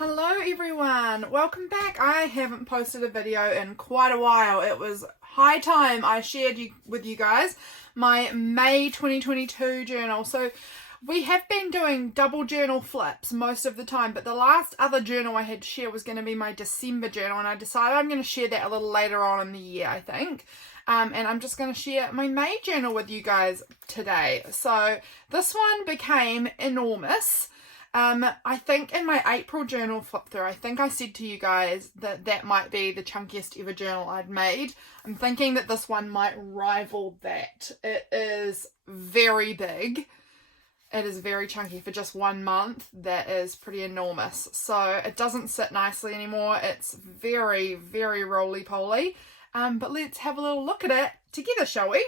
Hello everyone, welcome back. I haven't posted a video in quite a while. It was high time I shared with you guys my May 2022 journal. So we have been doing double journal flips most of the time, but the last other journal I had to share was going to be my December journal, and I decided I'm going to share that a little later on in the year, I think. And I'm just going to share my May journal with you guys today. So this one became enormous. I think in my April journal flip through, I think I said to you guys that that might be the chunkiest ever journal I'd made. I'm thinking that this one might rival that. It is very big. It is very chunky for just 1 month. That is pretty enormous. So it doesn't sit nicely anymore. It's very, very roly-poly. But let's have a little look at it together, shall we?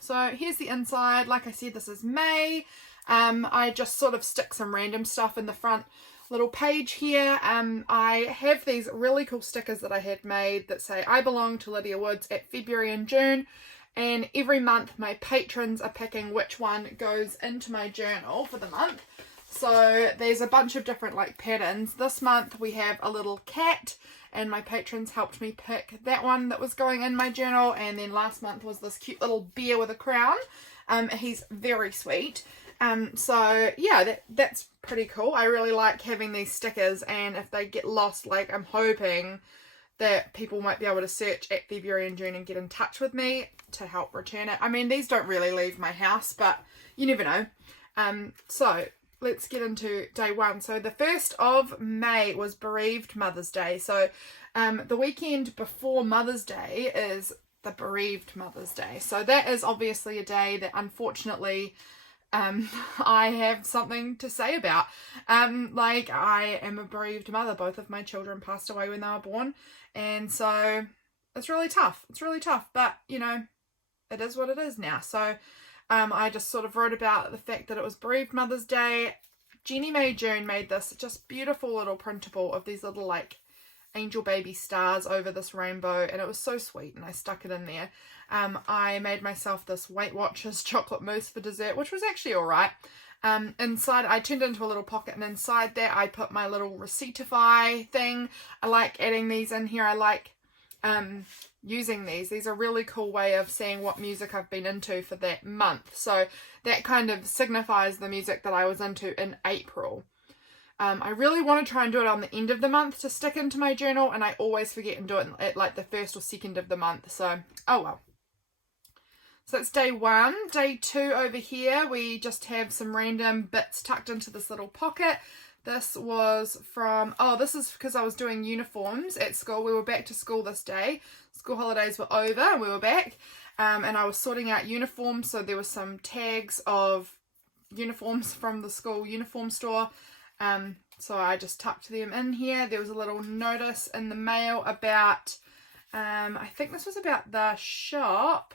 So here's the inside. Like I said, this is May. I just sort of stick some random stuff in the front little page here. I have these really cool stickers that I had made that say I belong to Lydia Woods at February and June, and every month my patrons are picking which one goes into my journal for the month. So there's a bunch of different like patterns. This month we have a little cat, and my patrons helped me pick that one that was going in my journal. And then last month was this cute little bear with a crown. He's very sweet. So yeah, that's pretty cool. I really like having these stickers, and if they get lost, like, I'm hoping that people might be able to search at February and June and get in touch with me to help return it. I mean, these don't really leave my house, but you never know. So let's get into day one. So the 1st of May was Bereaved Mother's Day. So the weekend before Mother's Day is the Bereaved Mother's Day. So that is obviously a day that unfortunately I have something to say about. Like, I am a bereaved mother. Both of my children passed away when they were born, and so it's really tough. It's really tough, but you know, it is what it is now. So I just sort of wrote about the fact that it was Bereaved Mother's Day. Jenny Mae June made this just beautiful little printable of these little like angel baby stars over this rainbow, and it was so sweet, and I stuck it in there. I made myself this Weight Watchers chocolate mousse for dessert, which was actually alright. Inside, I turned it into a little pocket, and inside that I put my little Receiptify thing. I like adding these in here. I like using these. These are a really cool way of seeing what music I've been into for that month. So that kind of signifies the music that I was into in April. I really want to try and do it on the end of the month to stick into my journal, and I always forget and do it at like the 1st or 2nd of the month. So, oh well. So that's day one. Day two over here, we just have some random bits tucked into this little pocket. This was from, this is because I was doing uniforms at school. We were back to school this day. School holidays were over and we were back. And I was sorting out uniforms. So there were some tags of uniforms from the school uniform store. So I just tucked them in here. There was a little notice in the mail about, I think this was about the shop.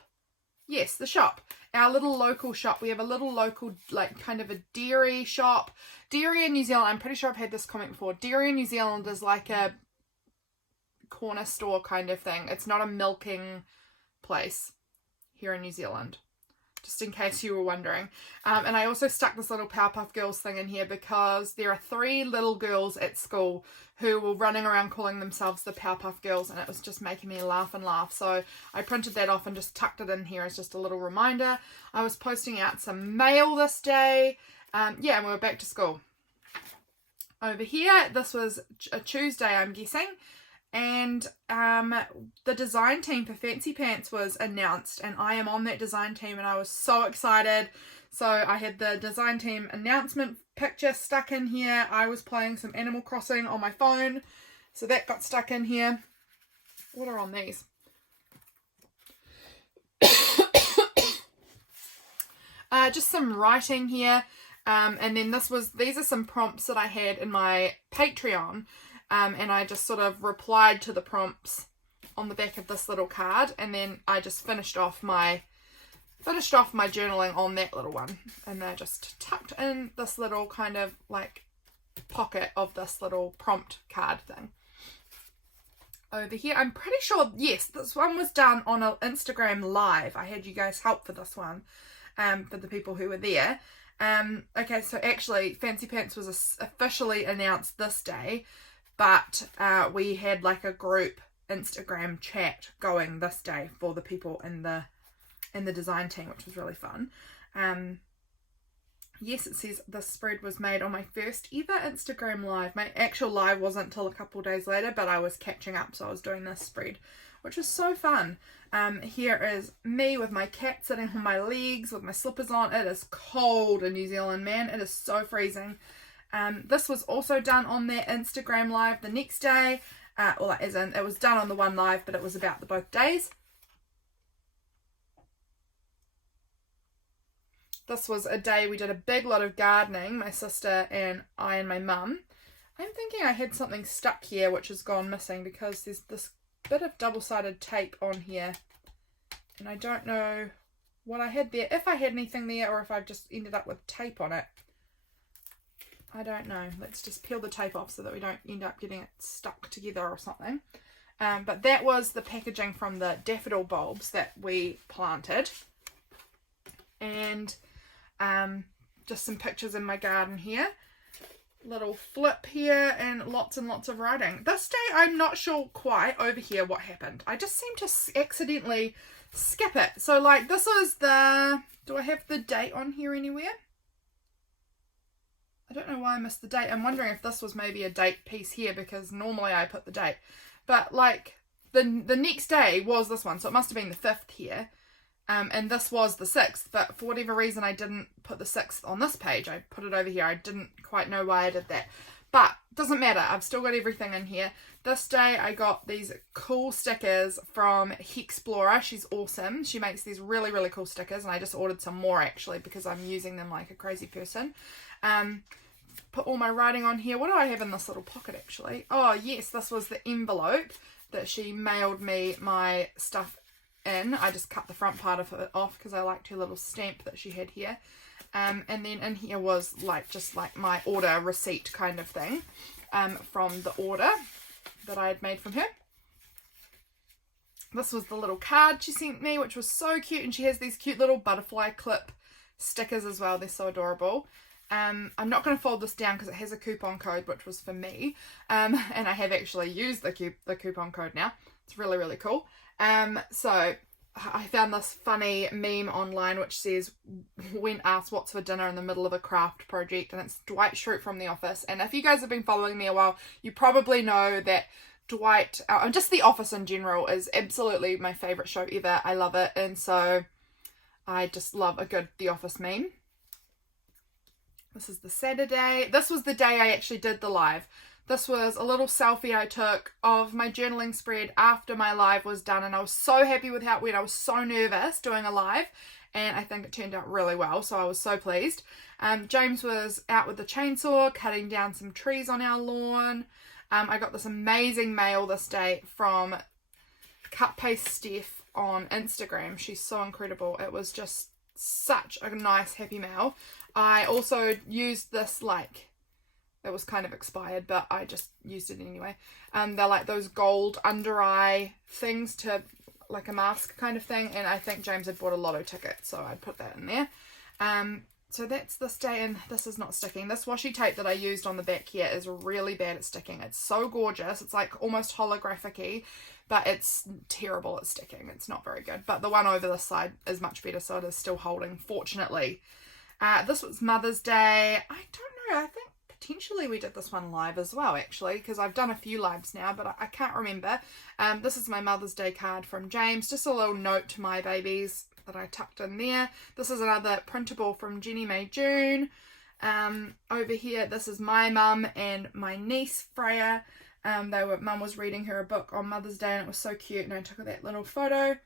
Yes, the shop. Our little local shop. We have a little local, like, kind of a dairy shop. Dairy in New Zealand, I'm pretty sure I've had this comment before. Dairy in New Zealand is like a corner store kind of thing. It's not a milking place here in New Zealand, just in case you were wondering. And I also stuck this little Powerpuff Girls thing in here because there are 3 little girls at school who were running around calling themselves the Powerpuff Girls, and it was just making me laugh and laugh. So I printed that off and just tucked it in here as just a little reminder. I was posting out some mail this day. Yeah, and we were back to school. Over here, this was a Tuesday, I'm guessing. And the design team for Fancy Pants was announced, and I am on that design team, and I was so excited. So I had the design team announcement picture stuck in here. I was playing some Animal Crossing on my phone, so that got stuck in here. What are on these? Just some writing here, and then these are some prompts that I had in my Patreon. And I just sort of replied to the prompts on the back of this little card, and then I just finished off my journaling on that little one, and I just tucked in this little kind of like pocket of this little prompt card thing. Over here, I'm pretty sure, yes, this one was done on an Instagram live. I had you guys help for this one, for the people who were there. Okay, so actually Fancy Pants was officially announced this day, but we had like a group Instagram chat going this day for the people in the design team, which was really fun. Yes, it says this spread was made on my first ever Instagram live. My actual live wasn't until a couple days later, but I was catching up, so I was doing this spread, which was so fun. Here is me with my cat sitting on my legs with my slippers on. It is cold in New Zealand, man. It is so freezing. This was also done on their Instagram live the next day. Well, as in, it was done on the one live, but it was about the both days. This was a day we did a big lot of gardening, my sister and I and my mum. I'm thinking I had something stuck here which has gone missing because there's this bit of double-sided tape on here. And I don't know what I had there, if I had anything there or if I've just ended up with tape on it. I don't know. Let's just peel the tape off so that we don't end up getting it stuck together or something. But that was the packaging from the daffodil bulbs that we planted. And just some pictures in my garden here. Little flip here and lots of writing. This day I'm not sure quite over here what happened. I just seem to accidentally skip it. So like this is the... Do I have the date on here anywhere? I don't know why I missed the date. I'm wondering if this was maybe a date piece here because normally I put the date. But like the next day was this one. So it must have been the 5th here. And this was the 6th, but for whatever reason I didn't put the 6th on this page. I put it over here. I didn't quite know why I did that. But doesn't matter. I've still got everything in here. This day I got these cool stickers from Hexplorer. She's awesome. She makes these really, really cool stickers, and I just ordered some more actually because I'm using them like a crazy person. Put all my writing on here. What do I have in this little pocket actually? Oh yes, this was the envelope that she mailed me my stuff in. I just cut the front part of it off because I liked her little stamp that she had here. And then in here was like just like my order receipt kind of thing from the order that I had made from her. This was the little card she sent me, which was so cute, and she has these cute little butterfly clip stickers as well. They're so adorable. I'm not going to fold this down because it has a coupon code, which was for me, and I have actually used the coupon code now. It's really, really cool. So I found this funny meme online which says, when asked what's for dinner in the middle of a craft project, and it's Dwight Schrute from The Office. And if you guys have been following me a while, you probably know that Dwight, just The Office in general, is absolutely my favourite show ever. I love it, and so I just love a good The Office meme. This is the Saturday. This was the day I actually did the live. This was a little selfie I took of my journaling spread after my live was done, and I was so happy with how it went. I was so nervous doing a live, and I think it turned out really well, so I was so pleased. James was out with the chainsaw cutting down some trees on our lawn. I got this amazing mail this day from Cut Paste Steph on Instagram. She's so incredible. It was just such a nice happy mail. I also used this, like, it was kind of expired, but I just used it anyway. They're like those gold under eye things to, like a mask kind of thing, and I think James had bought a lotto ticket, so I'd put that in there. So that's this day, and this is not sticking. This washi tape that I used on the back here is really bad at sticking. It's so gorgeous. It's like almost holographic-y, but it's terrible at sticking. It's not very good. But the one over this side is much better, so it is still holding, fortunately. This was Mother's Day. I don't know. I think potentially we did this one live as well, actually, because I've done a few lives now, but I can't remember. This is my Mother's Day card from James. Just a little note to my babies that I tucked in there. This is another printable from Jenny May June. Over here, this is my mum and my niece Freya. Mum was reading her a book on Mother's Day, and it was so cute, and I took that little photo.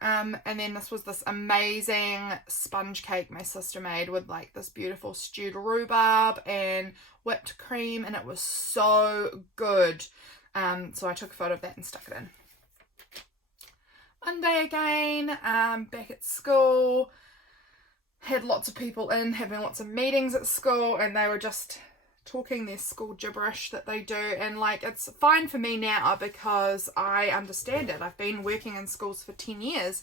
And then this was this amazing sponge cake my sister made with like this beautiful stewed rhubarb and whipped cream, and it was so good. So I took a photo of that and stuck it in. Monday again, back at school, had lots of people in, having lots of meetings at school, and they were just talking their school gibberish that they do, and like it's fine for me now because I understand it. I've been working in schools for 10 years,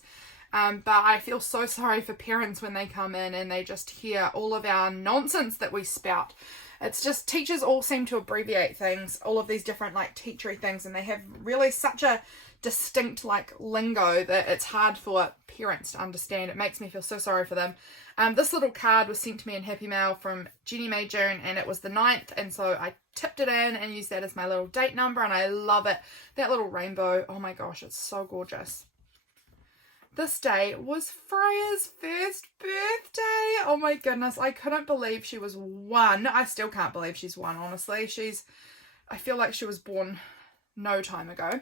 But I feel so sorry for parents when they come in and they just hear all of our nonsense that we spout. It's just teachers all seem to abbreviate things, all of these different like teachery things, and they have really such a distinct like lingo that it's hard for parents to understand. It makes me feel so sorry for them. This little card was sent to me in Happy Mail from Jenny May June, and it was the 9th, and so I tipped it in and used that as my little date number, and I love it. That little rainbow, oh my gosh, it's so gorgeous. This day was Freya's first birthday. Oh my goodness, I couldn't believe she was 1. I still can't believe she's 1, honestly. I feel like she was born no time ago.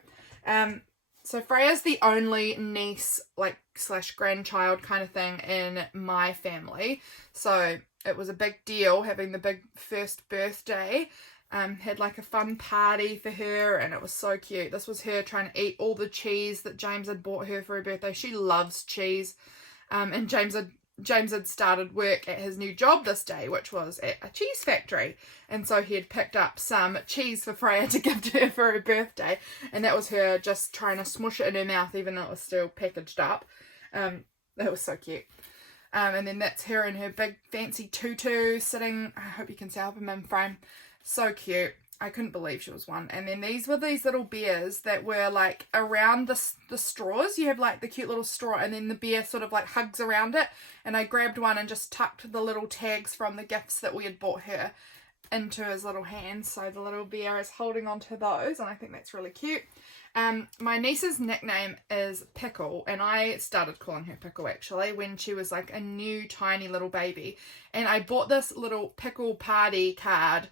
So Freya's the only niece, like, / grandchild kind of thing in my family. So it was a big deal having the big first birthday. Had like a fun party for her, and it was so cute. This was her trying to eat all the cheese that James had bought her for her birthday. She loves cheese. And James had started work at his new job this day, which was at a cheese factory. And so he had picked up some cheese for Freya to give to her for her birthday. And that was her just trying to smush it in her mouth, even though it was still packaged up. That was so cute. And then that's her in her big fancy tutu sitting. I hope you can see up in frame. So cute. I couldn't believe she was 1. And then these were these little bears that were like around the straws. You have like the cute little straw, and then the bear sort of like hugs around it. And I grabbed one and just tucked the little tags from the gifts that we had bought her into his little hands. So the little bear is holding onto those, and I think that's really cute. My niece's nickname is Pickle, and I started calling her Pickle actually when she was like a new tiny little baby. And I bought this little Pickle party card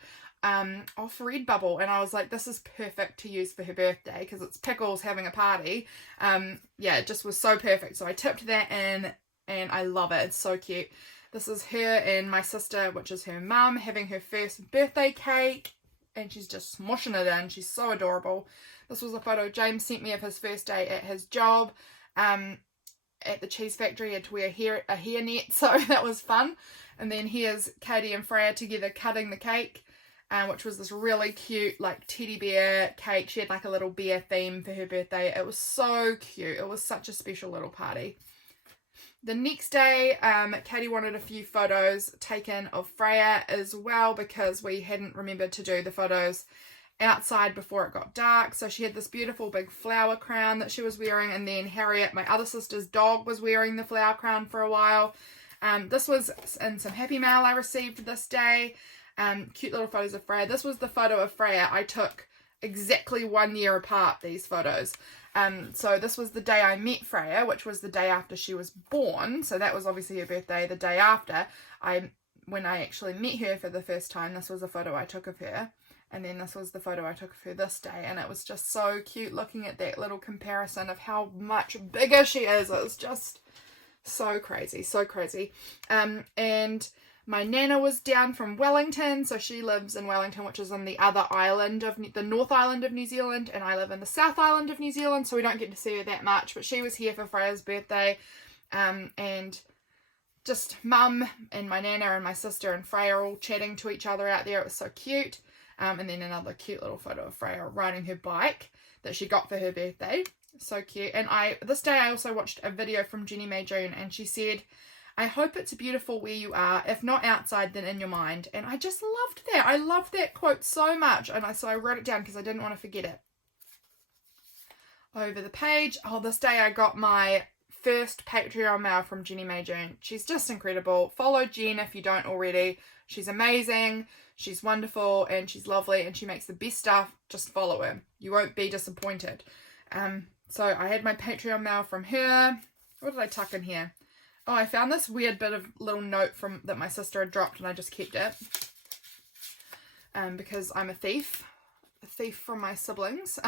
off Redbubble, and I was like, this is perfect to use for her birthday because it's Pickles having a party. Yeah, it just was so perfect. So I tipped that in, and I love it. It's so cute. This is her and my sister, which is her mum, having her first birthday cake, and she's just smushing it in. She's so adorable. This was a photo James sent me of his first day at his job at the cheese factory. He had to wear a hairnet, so that was fun. And then here's Katie and Freya together cutting the cake, which was this really cute like teddy bear cake. She had like a little bear theme for her birthday. It was so cute. It was such a special little party. The next day, Katie wanted a few photos taken of Freya as well because we hadn't remembered to do the photos outside before it got dark. So she had this beautiful big flower crown that she was wearing, and then Harriet, my other sister's dog, was wearing the flower crown for a while. This was in some Happy Mail I received this day. Cute little photos of Freya. This was the photo of Freya I took exactly 1 year apart, these photos. So this was the day I met Freya, which was the day after she was born. So that was obviously her birthday. The day after, when I actually met her for the first time, this was a photo I took of her. And then this was the photo I took of her this day. And it was just so cute looking at that little comparison of how much bigger she is. It was just so crazy, so crazy. And my nana was down from Wellington, so she lives in Wellington, which is on the other island of the North Island of New Zealand, and I live in the South Island of New Zealand, so we don't get to see her that much, but she was here for Freya's birthday, and just mum and my nana and my sister and Freya all chatting to each other out there. It was so cute. And then another cute little photo of Freya riding her bike that she got for her birthday. So cute. And this day I also watched a video from Jenny May June, and she said, I hope it's beautiful where you are. If not outside, then in your mind. And I just loved that. I loved that quote so much. And so I wrote it down because I didn't want to forget it. Over the page. Oh, this day I got my first Patreon mail from Jenny May June. She's just incredible. Follow Jen if you don't already. She's amazing. She's wonderful and she's lovely and she makes the best stuff. Just follow her. You won't be disappointed. So I had my Patreon mail from her. What did I tuck in here? Oh, I found this weird bit of little note that my sister had dropped, and I just kept it. Because I'm a thief from my siblings.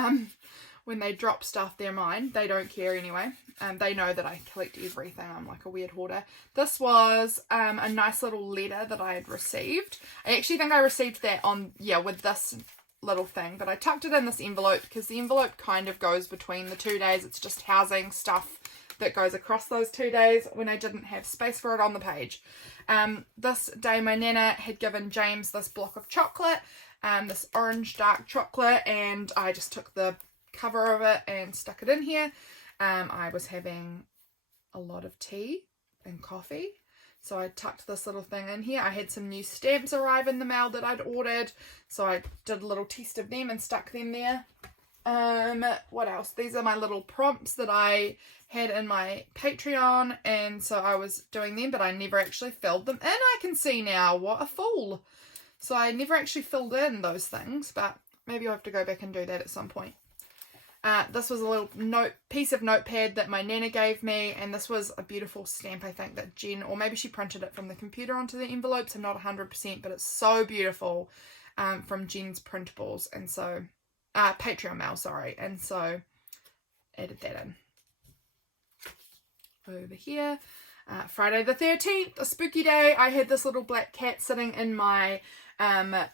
When they drop stuff, they're mine. They don't care anyway. They know that I collect everything. I'm like a weird hoarder. This was a nice little letter that I had received. I actually think I received that with this little thing, but I tucked it in this envelope because the envelope kind of goes between the 2 days. It's just housing stuff that goes across those 2 days when I didn't have space for it on the page. This day my nana had given James this block of chocolate, this orange dark chocolate, and I just took the cover of it and stuck it in here. I was having a lot of tea and coffee. So I tucked this little thing in here. I had some new stamps arrive in the mail that I'd ordered. So I did a little test of them and stuck them there. What else? These are my little prompts that I had in my Patreon. And so I was doing them, but I never actually filled them in. I can see now. What a fool. So I never actually filled in those things, but maybe I'll have to go back and do that at some point. This was a little piece of notepad that my Nana gave me, and this was a beautiful stamp, I think, that Jen, or maybe she printed it from the computer onto the envelopes. I'm not 100%, but it's so beautiful, from Jen's printables, and so, Patreon mail, sorry, and so added that in. Over here, Friday the 13th, a spooky day. I had this little black cat sitting in my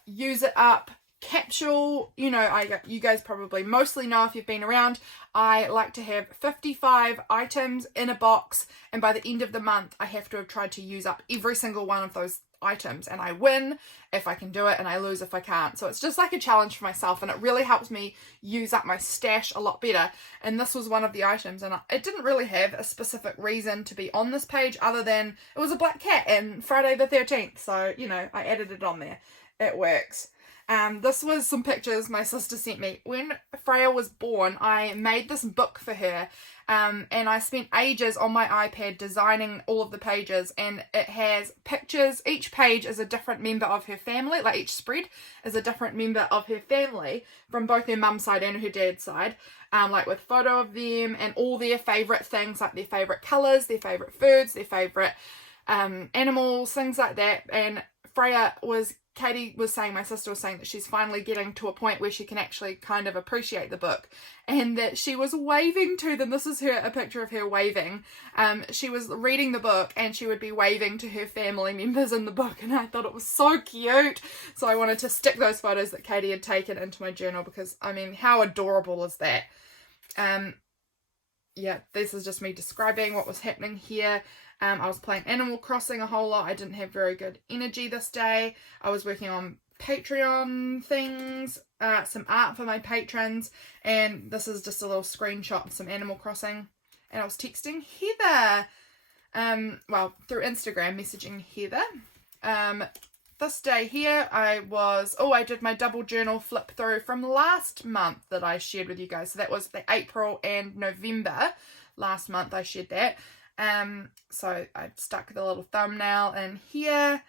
use it up capsule. You know, you guys probably mostly know if you've been around, I like to have 55 items in a box, and by the end of the month I have to have tried to use up every single one of those items, and I win if I can do it and I lose if I can't. So it's just like a challenge for myself, and it really helps me use up my stash a lot better. And this was one of the items, and it didn't really have a specific reason to be on this page other than it was a black cat and Friday the 13th, so you know, I added it on there. It works. This was some pictures my sister sent me. When Freya was born, I made this book for her, and I spent ages on my iPad designing all of the pages, and it has pictures. Each page is a different member of her family, like each spread is a different member of her family from both her mum's side and her dad's side, like with photo of them and all their favourite things, like their favourite colours, their favourite foods, their favourite animals, things like that. And Katie was saying, my sister was saying that she's finally getting to a point where she can actually kind of appreciate the book, and that she was waving to them. This is a picture of her waving. She was reading the book and she would be waving to her family members in the book, and I thought it was so cute. So I wanted to stick those photos that Katie had taken into my journal because, I mean, how adorable is that? Yeah, this is just me describing what was happening here. I was playing Animal Crossing a whole lot. I didn't have very good energy this day. I was working on Patreon things, some art for my patrons, and this is just a little screenshot of some Animal Crossing. And I was texting Heather, well, through Instagram, messaging Heather. This day here, I did my double journal flip through from last month that I shared with you guys. So that was the April and November. Last month I shared that. So I stuck the little thumbnail in here.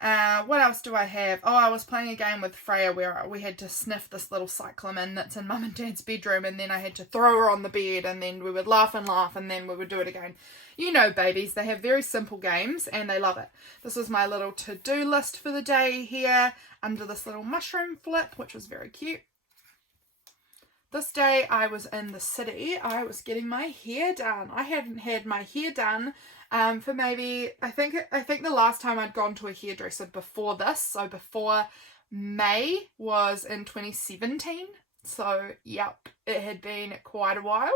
What else do I have? Oh, I was playing a game with Freya where we had to sniff this little cyclamen that's in Mum and Dad's bedroom, and then I had to throw her on the bed, and then we would laugh and laugh, and then we would do it again. You know, babies, they have very simple games and they love it. This was my little to-do list for the day here under this little mushroom flip, which was very cute. This day I was in the city. I was getting my hair done. I hadn't had my hair done for maybe, I think the last time I'd gone to a hairdresser before this, so before May, was in 2017. So, yep, it had been quite a while.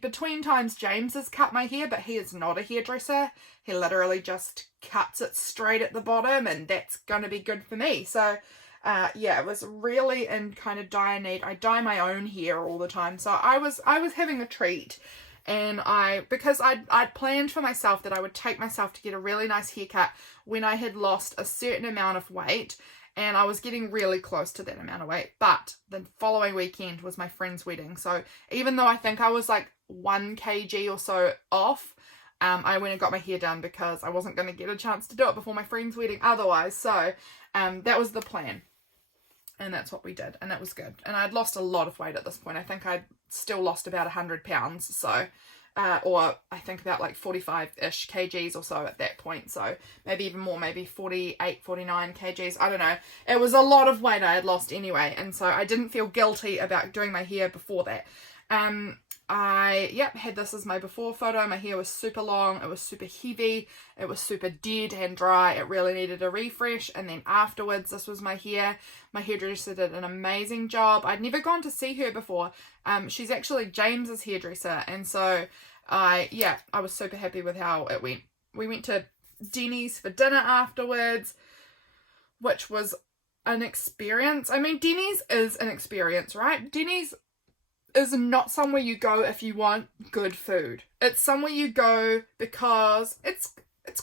Between times, James has cut my hair, but he is not a hairdresser. He literally just cuts it straight at the bottom, and that's going to be good for me. So, yeah, it was really in kind of dire need. I dye my own hair all the time, so I was having a treat, and because I'd planned for myself that I would take myself to get a really nice haircut when I had lost a certain amount of weight, and I was getting really close to that amount of weight. But the following weekend was my friend's wedding, so even though I think I was like 1 kg or so off, I went and got my hair done because I wasn't going to get a chance to do it before my friend's wedding otherwise. So that was the plan. And that's what we did, and it was good. And I'd lost a lot of weight at this point. I think I'd still lost about 100 pounds, so, or I think about like 45-ish kgs or so at that point. So maybe even more, maybe 48, 49 kgs. I don't know. It was a lot of weight I had lost anyway, and so I didn't feel guilty about doing my hair before that. I had this as my before photo. My hair was super long, it was super heavy, it was super dead and dry, it really needed a refresh. And then afterwards, this was my hair. My hairdresser did an amazing job. I'd never gone to see her before. She's actually James's hairdresser, and so I was super happy with how it went. We went to Denny's for dinner afterwards, which was an experience. I mean, Denny's is an experience, right? Denny's is not somewhere you go if you want good food. It's somewhere you go because it's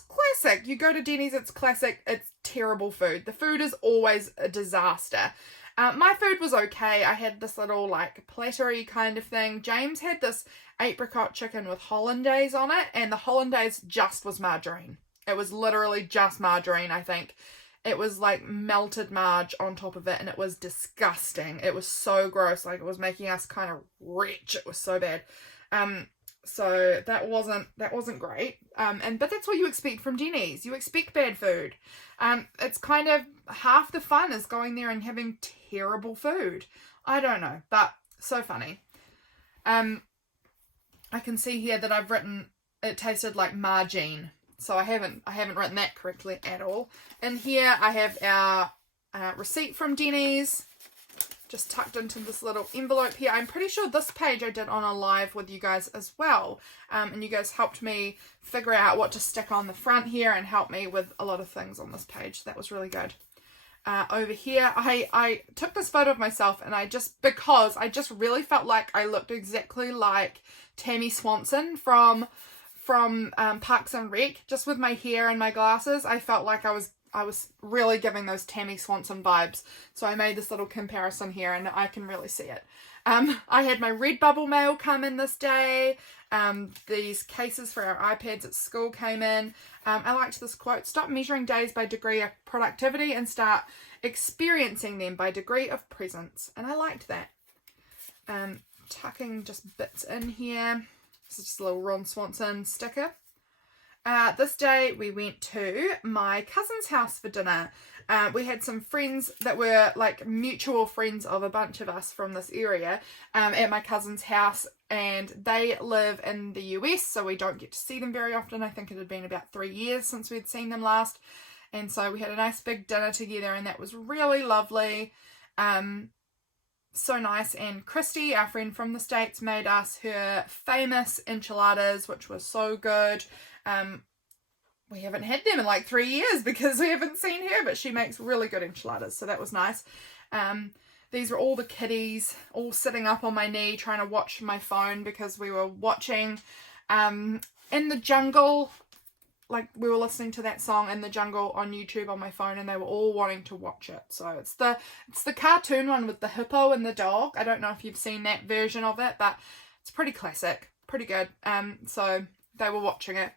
classic. You go to Denny's, it's classic, it's terrible food. The food is always a disaster. My food was okay. I had this little like plattery kind of thing. James had this apricot chicken with hollandaise on it, and the hollandaise just was margarine. It was literally just margarine, I think. It was like melted marge on top of it, and it was disgusting. It was so gross. Like, it was making us kind of retch. It was so bad. So that wasn't great. But that's what you expect from Denny's. You expect bad food. It's kind of half the fun is going there and having terrible food. I don't know, but so funny. I can see here that I've written it tasted like margine. So I haven't written that correctly at all. And here I have our receipt from Denny's, just tucked into this little envelope here. I'm pretty sure this page I did on a live with you guys as well. And you guys helped me figure out what to stick on the front here and help me with a lot of things on this page. That was really good. Over here, I took this photo of myself, and because I just really felt like I looked exactly like Tammy Swanson from Parks and Rec, just with my hair and my glasses. I felt like I was really giving those Tammy Swanson vibes. So I made this little comparison here, and I can really see it. I had my Redbubble mail come in this day. These cases for our iPads at school came in. I liked this quote: "Stop measuring days by degree of productivity and start experiencing them by degree of presence." And I liked that. Tucking just bits in here. This is just a little Ron Swanson sticker. This day we went to my cousin's house for dinner. We had some friends that were like mutual friends of a bunch of us from this area at my cousin's house, and they live in the US, so we don't get to see them very often. I think it had been about 3 years since we'd seen them last, and so we had a nice big dinner together, and that was really lovely. So nice. And Christy, our friend from the States, made us her famous enchiladas, which were so good. We haven't had them in like 3 years because we haven't seen her, but she makes really good enchiladas, so that was nice. These were all the kiddies all sitting up on my knee trying to watch my phone because we were watching In the Jungle. Like, we were listening to that song In the Jungle on YouTube on my phone, and they were all wanting to watch it. So it's the cartoon one with the hippo and the dog. I don't know if you've seen that version of it, but it's pretty classic, pretty good. So they were watching it.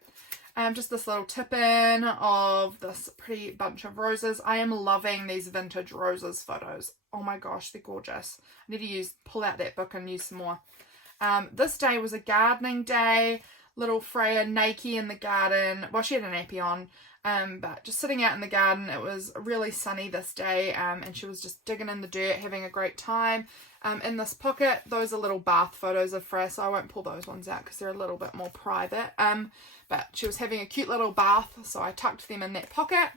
Just this little tip in of this pretty bunch of roses. I am loving these vintage roses photos. Oh my gosh, they're gorgeous. I need to pull out that book and use some more. This day was a gardening day. Little Freya naked in the garden. Well, she had a nappy on, but just sitting out in the garden. It was really sunny this day, and she was just digging in the dirt, having a great time. In this pocket, those are little bath photos of Freya, so I won't pull those ones out because they're a little bit more private. But she was having a cute little bath, so I tucked them in that pocket.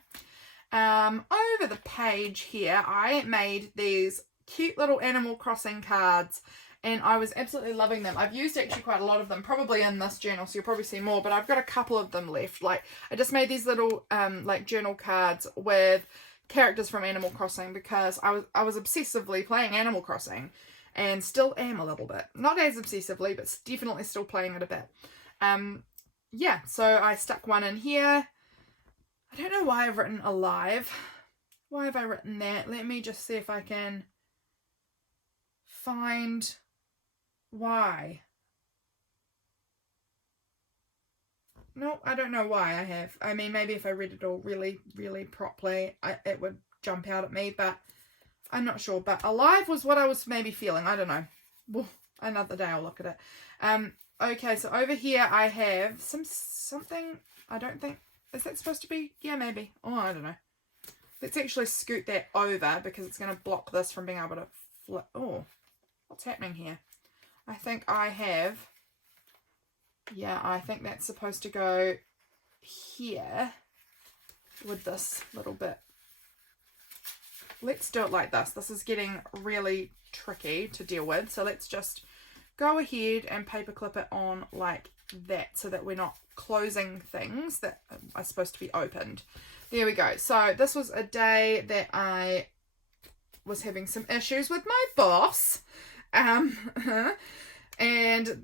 Over the page here, I made these cute little Animal Crossing cards, and I was absolutely loving them. I've used actually quite a lot of them, probably in this journal, so you'll probably see more, but I've got a couple of them left. Like, I just made these little like journal cards with characters from Animal Crossing because I was obsessively playing Animal Crossing, and still am a little bit. Not as obsessively, but definitely still playing it a bit. Yeah, so I stuck one in here. I don't know why I've written alive. Why have I written that? Let me just see if I can find why. No, I don't know why I have. I mean, maybe if I read it all really, really properly, it would jump out at me, but I'm not sure. But alive was what I was maybe feeling. I don't know. Well, another day I'll look at it. Okay, so over here I have something, I don't think, is that supposed to be? Yeah, maybe. Oh, I don't know. Let's actually scoot that over because it's going to block this from being able to flip. Oh, what's happening here? I think I have, yeah, I think that's supposed to go here with this little bit. Let's do it like this. This is getting really tricky to deal with, so let's just go ahead and paperclip it on like that so that we're not closing things that are supposed to be opened. There we go. So this was a day that I was having some issues with my boss. And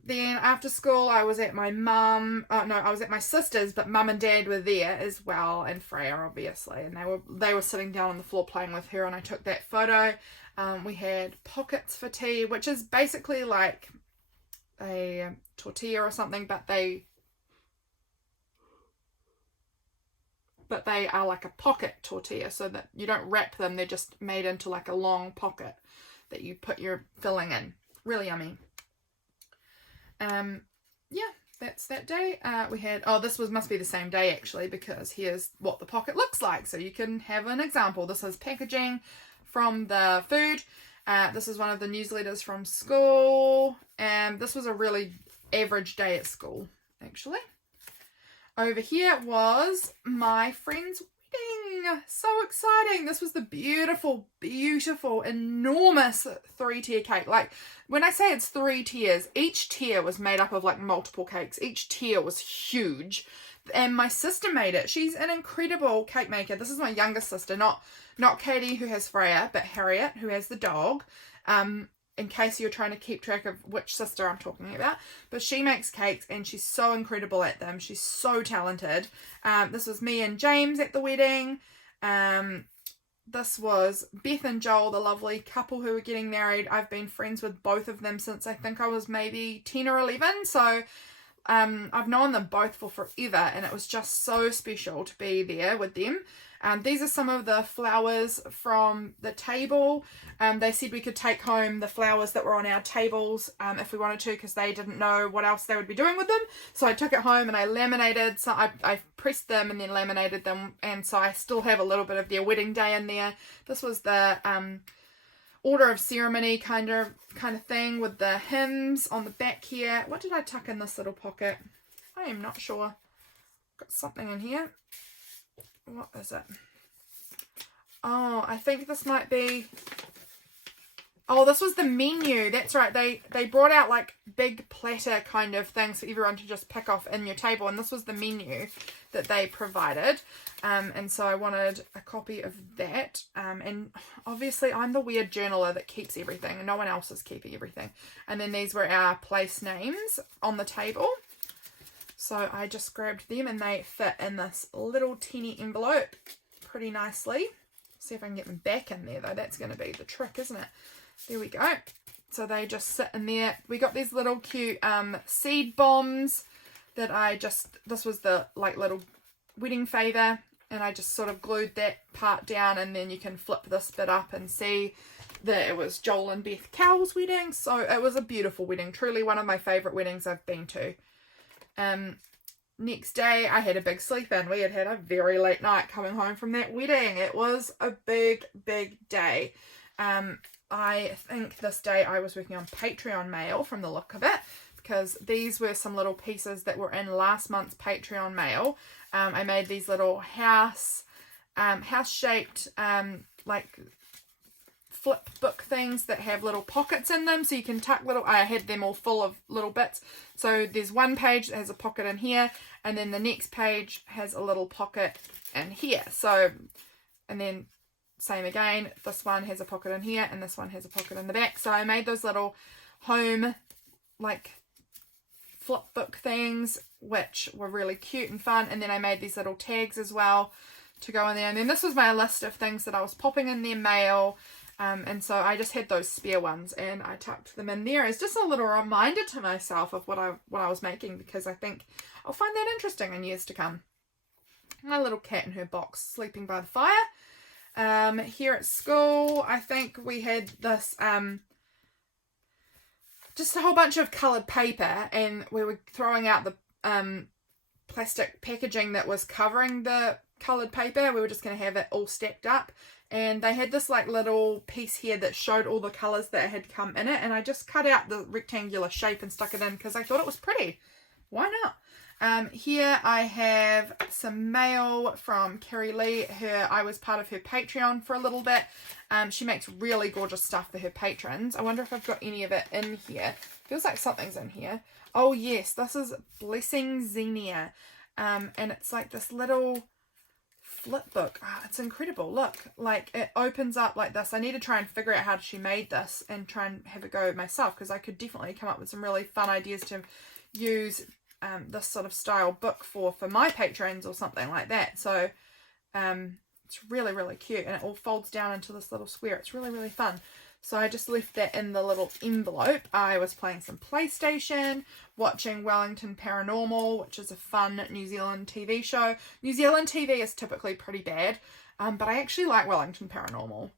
then after school, I was at my I was at my sister's, but mum and dad were there as well, and Freya obviously, and they were sitting down on the floor playing with her, and I took that photo. We had pockets for tea, which is basically like a tortilla or something, but they are like a pocket tortilla, so that you don't wrap them, they're just made into like a long pocket that you put your filling in. Really yummy. Yeah, that's that day. We had, must be the same day actually, because here's what the pocket looks like, so you can have an example. This is packaging from the food. This is one of the newsletters from school, and this was a really average day at school actually. Over here was my friend's wedding. So exciting. This was the beautiful, beautiful, enormous 3-tier cake. Like, when I say it's 3 tiers, each tier was made up of like multiple cakes. Each tier was huge. And my sister made it. She's an incredible cake maker. This is my younger sister, not Katie, who has Freya, but Harriet, who has the dog. In case you're trying to keep track of which sister I'm talking about. But she makes cakes and she's so incredible at them. She's so talented. This was me and James at the wedding. This was Beth and Joel, the lovely couple who were getting married. I've been friends with both of them since I think I was maybe 10 or 11. So I've known them both for forever, and it was just so special to be there with them. These are some of the flowers from the table. They said we could take home the flowers that were on our tables if we wanted to, because they didn't know what else they would be doing with them. So I took it home and I laminated. So I pressed them and then laminated them, and so I still have a little bit of their wedding day in there. This was the order of ceremony kind of thing with the hymns on the back here. What did I tuck in this little pocket? I am not sure. Got something in here. What is it? Oh, I think this might be... Oh, this was the menu. That's right. They brought out like big platter kind of things for everyone to just pick off in your table. And this was the menu that they provided. And so I wanted a copy of that. And obviously I'm the weird journaler that keeps everything, and no one else is keeping everything. And then these were our place names on the table. So I just grabbed them, and they fit in this little teeny envelope pretty nicely. See if I can get them back in there though. That's going to be the trick, isn't it? There we go. So they just sit in there. We got these little cute seed bombs that this was the like little wedding favour, and I just sort of glued that part down, and then you can flip this bit up and see that it was Joel and Beth Cowell's wedding. So it was a beautiful wedding. Truly one of my favourite weddings I've been to. Next day I had a big sleep in. We had a very late night coming home from that wedding. It was a big day. I think this day I was working on Patreon mail from the look of it, because these were some little pieces that were in last month's Patreon mail. I made these little house shaped like flip book things that have little pockets in them, so you can tuck little... I had them all full of little bits. So there's one page that has a pocket in here, and then the next page has a little pocket in here. So, and then same again, this one has a pocket in here, and this one has a pocket in the back. So I made those little home like flip book things, which were really cute and fun. And then I made these little tags as well to go in there. And then this was my list of things that I was popping in their mail. And so I just had those spare ones, and I tucked them in there as just a little reminder to myself of what I was making, because I think I'll find that interesting in years to come. My little cat in her box sleeping by the fire. Here at school, I think we had this just a whole bunch of coloured paper, and we were throwing out the plastic packaging that was covering the coloured paper. We were just going to have it all stacked up. And they had this like little piece here that showed all the colours that had come in it, and I just cut out the rectangular shape and stuck it in because I thought it was pretty. Why not? Here I have some mail from Kerry Lee. I was part of her Patreon for a little bit. She makes really gorgeous stuff for her patrons. I wonder if I've got any of it in here. Feels like something's in here. Oh yes, this is Blessing Xenia. And it's like this little flip book. Oh, it's incredible. Look, like it opens up like this. I need to try and figure out how she made this and try and have a go myself, because I could definitely come up with some really fun ideas to use this sort of style book for my patrons or something like that. So it's really, really cute, and it all folds down into this little square. It's really, really fun. So I just left that in the little envelope. I was playing some PlayStation, watching Wellington Paranormal, which is a fun New Zealand TV show. New Zealand TV is typically pretty bad, but I actually like Wellington Paranormal.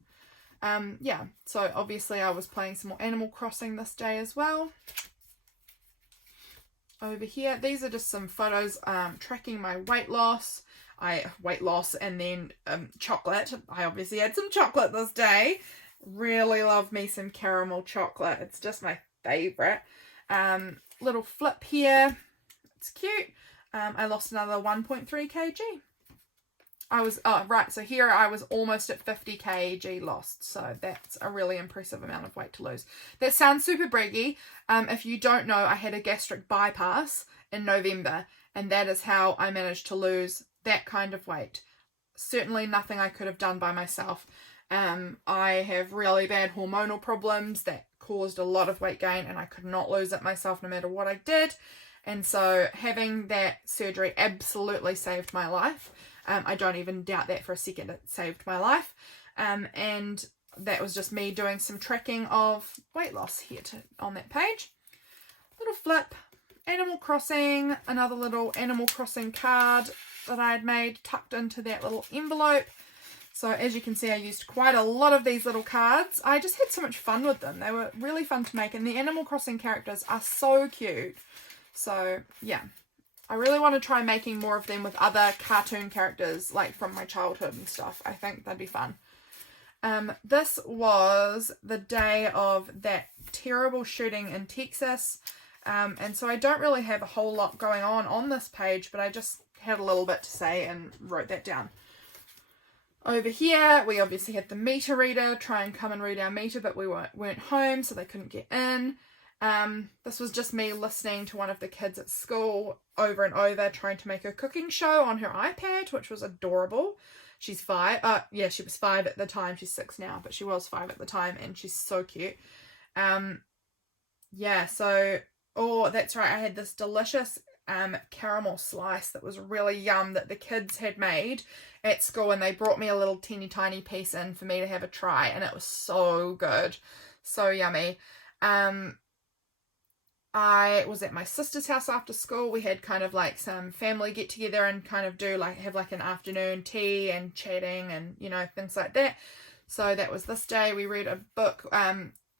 Yeah, so obviously I was playing some more Animal Crossing this day as well. Over here, these are just some photos tracking my weight loss. And then chocolate. I obviously had some chocolate this day. Really love me some caramel chocolate. It's just my favourite. Little flip here. It's cute. I lost another 1.3 kg. So here I was almost at 50 kg lost. So that's a really impressive amount of weight to lose. That sounds super braggy. If you don't know, I had a gastric bypass in November, and that is how I managed to lose that kind of weight. Certainly nothing I could have done by myself. I have really bad hormonal problems that caused a lot of weight gain, and I could not lose it myself no matter what I did. And so having that surgery absolutely saved my life. I don't even doubt that for a second. It saved my life. And that was just me doing some tracking of weight loss here on that page. Little flip. Animal Crossing. Another little Animal Crossing card that I had made tucked into that little envelope. So as you can see, I used quite a lot of these little cards. I just had so much fun with them. They were really fun to make, and the Animal Crossing characters are so cute. So yeah, I really want to try making more of them with other cartoon characters, like from my childhood and stuff. I think that'd be fun. This was the day of that terrible shooting in Texas. And so I don't really have a whole lot going on this page, but I just had a little bit to say and wrote that down. Over here, we obviously had the meter reader try and come and read our meter, but we weren't home, so they couldn't get in. This was just me listening to one of the kids at school over and over, trying to make a cooking show on her iPad, which was adorable. She's 5. Yeah, she was 5 at the time. She's 6 now, but she was 5 at the time, and she's so cute. Yeah, so, oh, that's right. I had this delicious caramel slice that was really yum that the kids had made at school, and they brought me a little teeny tiny piece in for me to have a try, and it was so good, so yummy. I was at my sister's house after school. We had kind of like some family get together and kind of have like an afternoon tea and chatting and, you know, things like that. So that was this day. We read a book.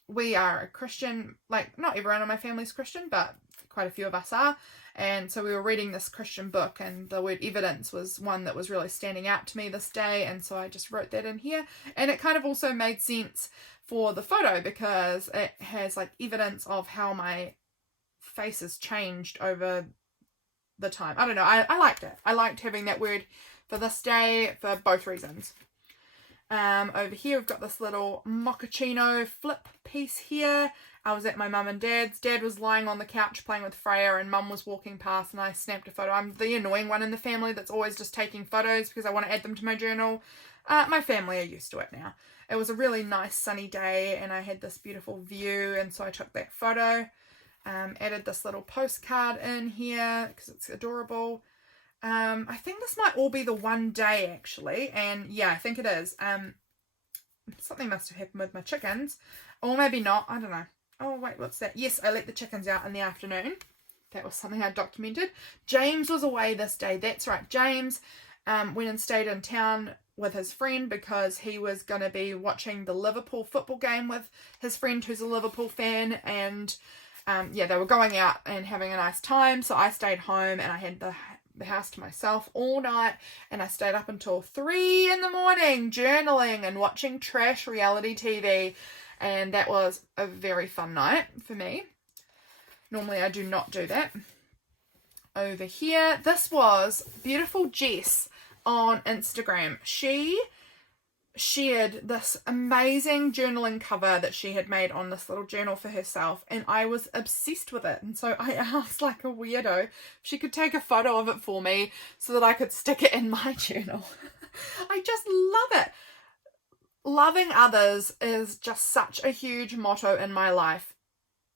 We are a Christian, like not everyone in my family's Christian, but quite a few of us are. And so we were reading this Christian book, and the word evidence was one that was really standing out to me this day. And so I just wrote that in here. And it kind of also made sense for the photo because it has like evidence of how my face has changed over the time. I don't know. I liked it. I liked having that word for this day for both reasons. Over here we've got this little mochaccino flip piece here. I was at my mum and dad's. Dad was lying on the couch playing with Freya, and mum was walking past, and I snapped a photo. I'm the annoying one in the family that's always just taking photos because I want to add them to my journal. My family are used to it now. It was a really nice sunny day, and I had this beautiful view, and so I took that photo. Added this little postcard in here because it's adorable. I think this might all be the one day actually, and yeah, I think it is. Something must have happened with my chickens, or maybe not, I don't know. Oh wait, what's that? Yes, I let the chickens out in the afternoon. That was something I documented. James was away this day, that's right. James went and stayed in town with his friend because he was going to be watching the Liverpool football game with his friend who's a Liverpool fan, and yeah, they were going out and having a nice time, so I stayed home and I had the house to myself all night, and I stayed up until 3 in the morning journaling and watching trash reality TV, and that was a very fun night for me. Normally I do not do that. Over here, this was beautiful Jess on Instagram. She shared this amazing journaling cover that she had made on this little journal for herself, and I was obsessed with it, and so I asked like a weirdo if she could take a photo of it for me so that I could stick it in my journal. I just love it. Loving others is just such a huge motto in my life.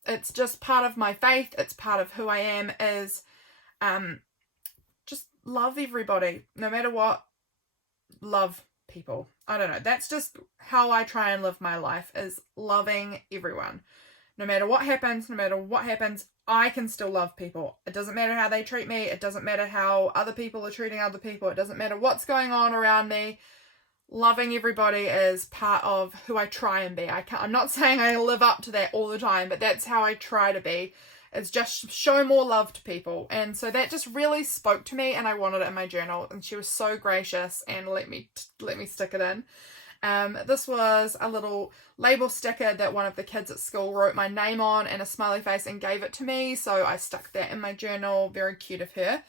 It's just part of my faith. It's part of who I am, is just love everybody, no matter what. Love people. I don't know. That's just how I try and live my life, is loving everyone. No matter what happens, I can still love people. It doesn't matter how they treat me. It doesn't matter how other people are treating other people. It doesn't matter what's going on around me. Loving everybody is part of who I try and be. I'm not saying I live up to that all the time, but that's how I try to be. It's just show more love to people. And so that just really spoke to me, and I wanted it in my journal. And she was so gracious and let me stick it in. This was a little label sticker that one of the kids at school wrote my name on and a smiley face and gave it to me. So I stuck that in my journal. Very cute of her.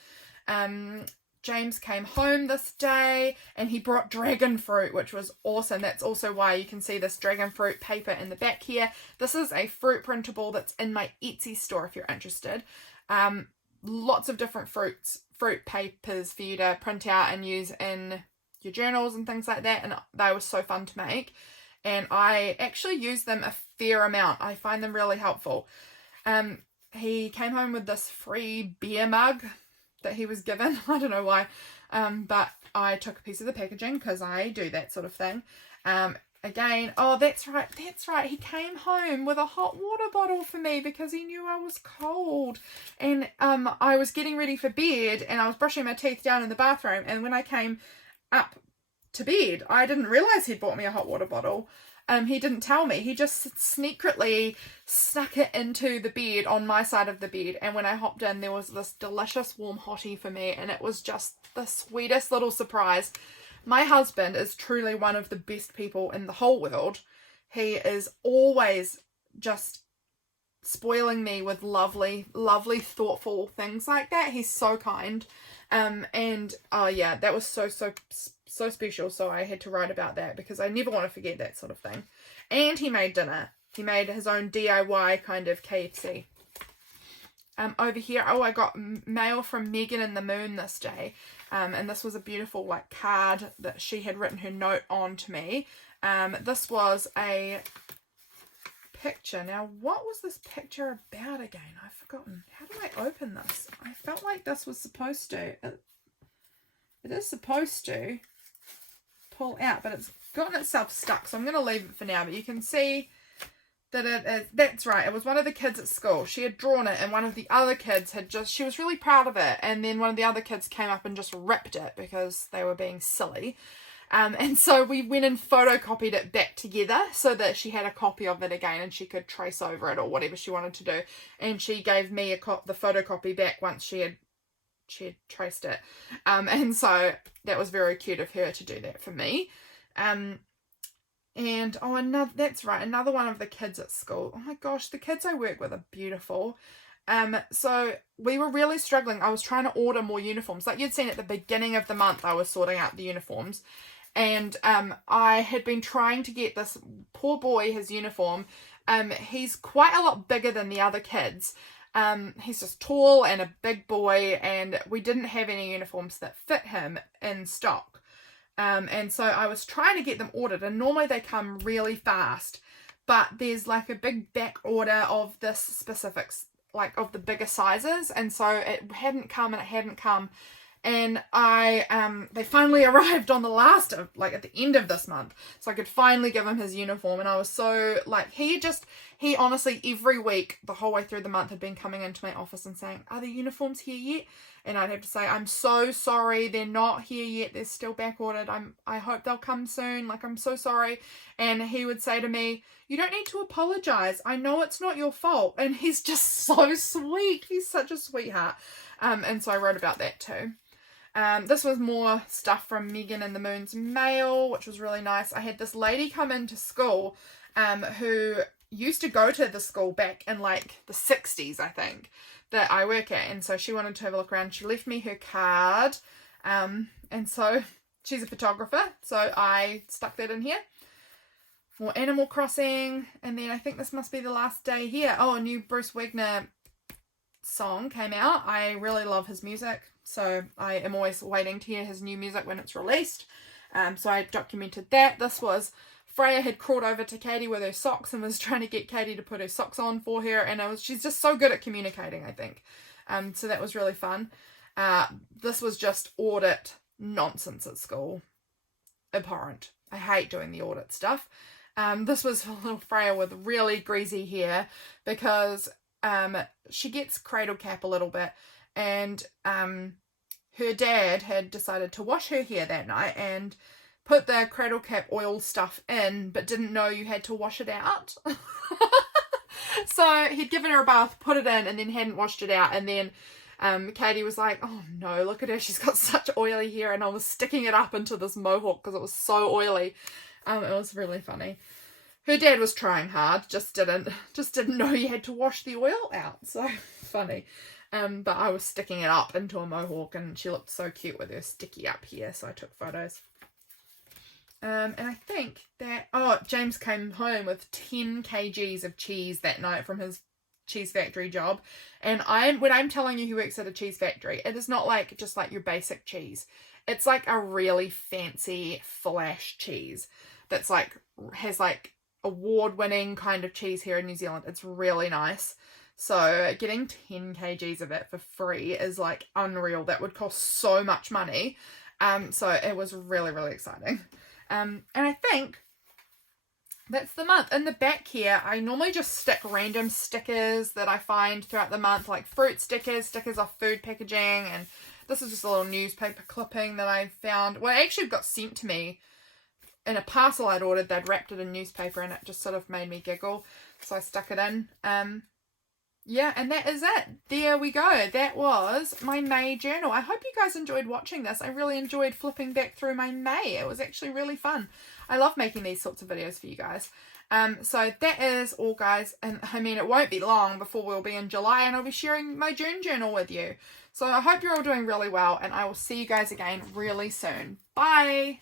James came home this day and he brought dragon fruit, which was awesome. That's also why you can see this dragon fruit paper in the back here. This is a fruit printable that's in my Etsy store if you're interested. Lots of different fruit papers for you to print out and use in your journals and things like that, and they were so fun to make, and I actually use them a fair amount. I find them really helpful. He came home with this free beer mug that he was given. I don't know why, but I took a piece of the packaging because I do that sort of thing. Again, oh, that's right, he came home with a hot water bottle for me because he knew I was cold, and I was getting ready for bed and I was brushing my teeth down in the bathroom, and when I came up to bed, I didn't realise he'd bought me a hot water bottle. He didn't tell me. He just secretly stuck it into the bed on my side of the bed, and when I hopped in, there was this delicious warm hottie for me, and it was just the sweetest little surprise. My husband is truly one of the best people in the whole world. He is always just spoiling me with lovely, thoughtful things like that. He's so kind. And oh yeah, that was so special. So I had to write about that because I never want to forget that sort of thing. And he made dinner. He made his own DIY kind of KFC. Over here, oh, I got mail from Megan in the Moon this day. And this was a beautiful like card that she had written her note on to me. This was a picture. Now, what was this picture about again? I've forgotten. How do I open this? I felt like this was supposed to. It is supposed to pull out, but it's gotten itself stuck. So I'm going to leave it for now. But you can see that it is. That's right. It was one of the kids at school. She had drawn it, and one of the other kids had just. She was really proud of it, and then one of the other kids came up and just ripped it because they were being silly. And so we went and photocopied it back together so that she had a copy of it again and she could trace over it or whatever she wanted to do. And she gave me the photocopy back once she had traced it. And so that was very cute of her to do that for me. And that's right, another one of the kids at school. Oh my gosh, the kids I work with are beautiful. So we were really struggling. I was trying to order more uniforms. Like you'd seen at the beginning of the month, I was sorting out the uniforms. And I had been trying to get this poor boy his uniform. He's quite a lot bigger than the other kids. He's just tall and a big boy, and we didn't have any uniforms that fit him in stock. And so I was trying to get them ordered, and normally they come really fast, but there's like a big back order of this specifics, like of the bigger sizes, and so it hadn't come. And they finally arrived on the last of, like, at the end of this month. So I could finally give him his uniform. And I was so, like, he honestly, every week, the whole way through the month, had been coming into my office and saying, are the uniforms here yet? And I'd have to say, I'm so sorry, they're not here yet. They're still back ordered. I hope they'll come soon. Like, I'm so sorry. And he would say to me, you don't need to apologize. I know it's not your fault. And he's just so sweet. He's such a sweetheart. And so I wrote about that too. This was more stuff from Megan and the Moon's mail, which was really nice. I had this lady come into school who used to go to the school back in like the 60s, I think, that I work at. And so she wanted to have a look around. She left me her card. And so she's a photographer. So I stuck that in here. More Animal Crossing. And then I think this must be the last day here. Oh, a new Bruce Wagner song came out. I really love his music. So I am always waiting to hear his new music when it's released. So I documented that. This was Freya had crawled over to Katie with her socks and was trying to get Katie to put her socks on for her, and she's just so good at communicating, I think. So that was really fun. This was just audit nonsense at school. Abhorrent. I hate doing the audit stuff. This was little Freya with really greasy hair because she gets cradle cap a little bit, and her dad had decided to wash her hair that night and put the cradle cap oil stuff in, but didn't know you had to wash it out. So he'd given her a bath, put it in, and then hadn't washed it out. And then Katie was like, oh no, look at her, she's got such oily hair. And I was sticking it up into this mohawk because it was so oily. It was really funny. Her dad was trying hard, just didn't know you had to wash the oil out. So funny. But I was sticking it up into a mohawk, and she looked so cute with her sticky up here, so I took photos. And I think that, James came home with 10 kgs of cheese that night from his cheese factory job. And when I'm telling you he works at a cheese factory, it is not like just like your basic cheese. It's like a really fancy flash cheese that's like, has like award-winning kind of cheese here in New Zealand. It's really nice. So getting 10 kgs of it for free is like unreal. That would cost so much money. So it was really, really exciting. And I think that's the month. In the back here, I normally just stick random stickers that I find throughout the month, like fruit stickers, stickers off food packaging, and this is just a little newspaper clipping that I found. Well, it actually got sent to me in a parcel I'd ordered. They'd wrapped it in newspaper, and it just sort of made me giggle, so I stuck it in. Yeah, and that is it. There we go. That was my May journal. I hope you guys enjoyed watching this. I really enjoyed flipping back through my May. It was actually really fun. I love making these sorts of videos for you guys. So that is all, guys. And I mean, it won't be long before we'll be in July and I'll be sharing my June journal with you. So I hope you're all doing really well, and I will see you guys again really soon. Bye!